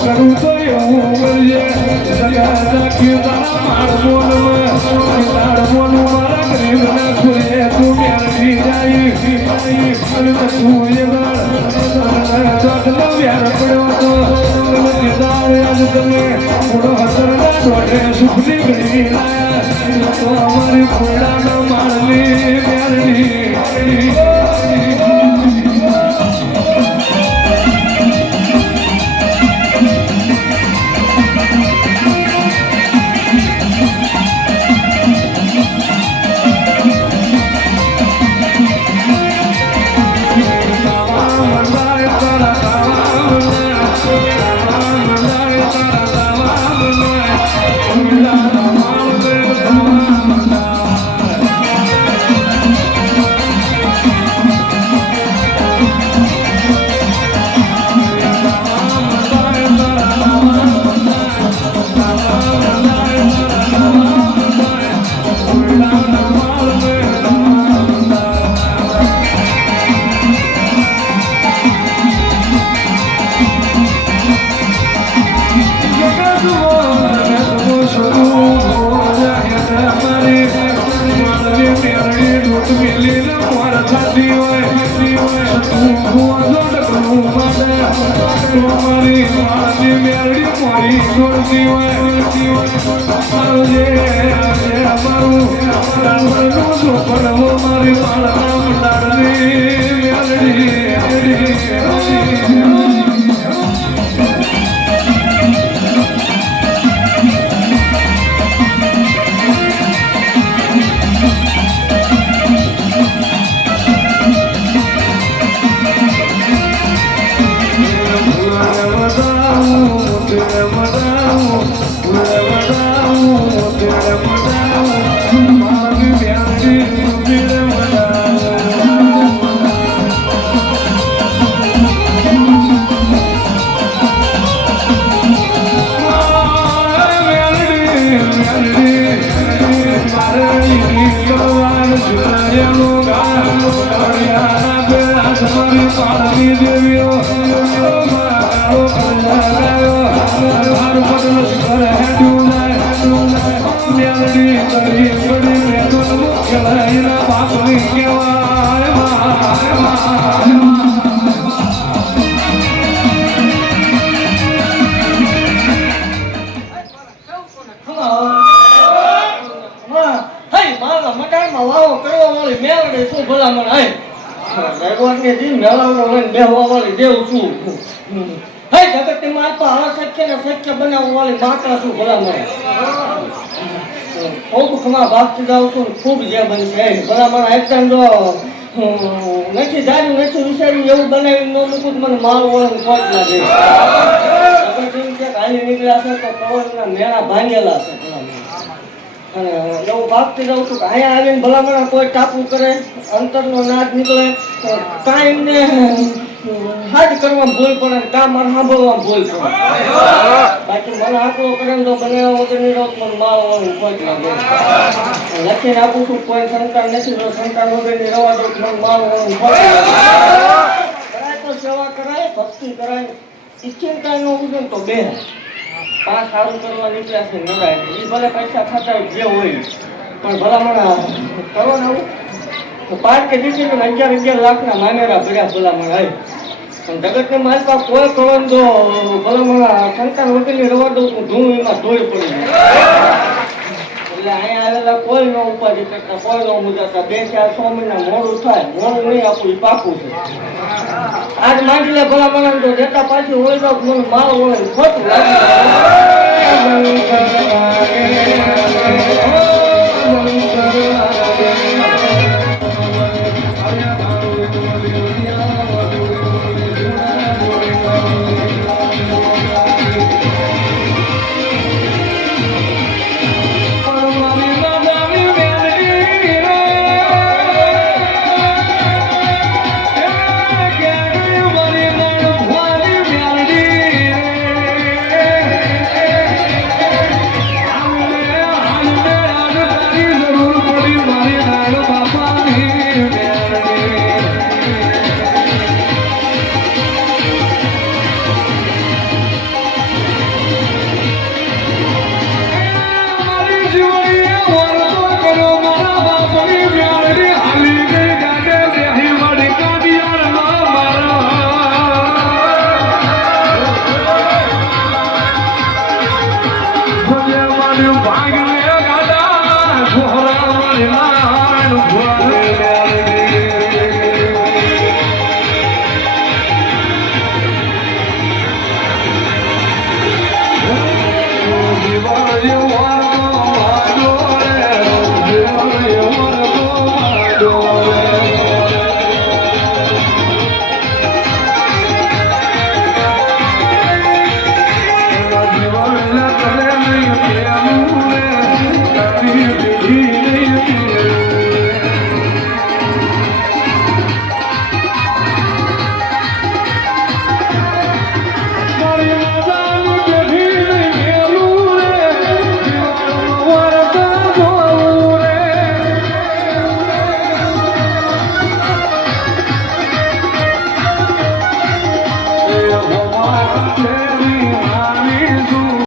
કરું તો એવું કરજે મારું મારા ગરીબ ના ખુલે તું મેળવી જાય અને તું વ્યાર પડ્યો તો તમે થોડો હસર ના દોઢે સુખની ઘડી લાયા તો અમારી ખોડાના માળની વ્યારની ખૂબ જે બનશે ભલા મને એકદમ જો નથી ધાર્યું નથી વિચાર્યું એવું બનાવી ન મૂકું મને મારું વળન ખોટ લાગે હાલી નીકળ્યા છે તો કવરના મેળા ભાંગેલા છે અને એવું ભાગતી જાઉં છું કે અહીંયા આવીને ભલામણ કોઈ ટાપુ કરે અંતરનો નાદ નીકળે કાંઈ એમને હાજ કરવામાં ભૂલ પડે કાં મારે સાંભળવામાં ભૂલ પડે બાકી મને આટલો કરે તો બનાવ્યા વગરની રોજ મને મારો ખોટ લાગે લખીને આપું છું કોઈ સંતાન નથી જો સંતાન વગરની રવા દઉં મને મારો ખોટ લાગે કરાય તો સેવા કરાય ભક્તિ કરાય ઈચ્છીને કાંઈ ન ઉજે તો બે પાંચ સારું કરવા નીકળ્યા છે નરાય એ ભલે પૈસા ખાતા જે હોય પણ ભલામણ કરો ને આવું પાંચ કે દીકરી 11 લાખના મામેરા ભર્યા ભલામણ હોય પણ જગતની માલપા કોઈ કરો તો ભલામણ સંતાન વગરની રવા દઉં તો ધૂળ એમાં ધોઈ પડી એટલે અહીંયા આવેલા કોઈ ન ઉપાધિ કરતા કોઈ ન મુજાતા 2-4-6 મહિના મોડું થાય મોડું નહીં આપવું એ પાકું છે આજ માંડી લે ભલામણ તો દેતા પાછી હોય તો મને મારો હોય ખોટું લાગે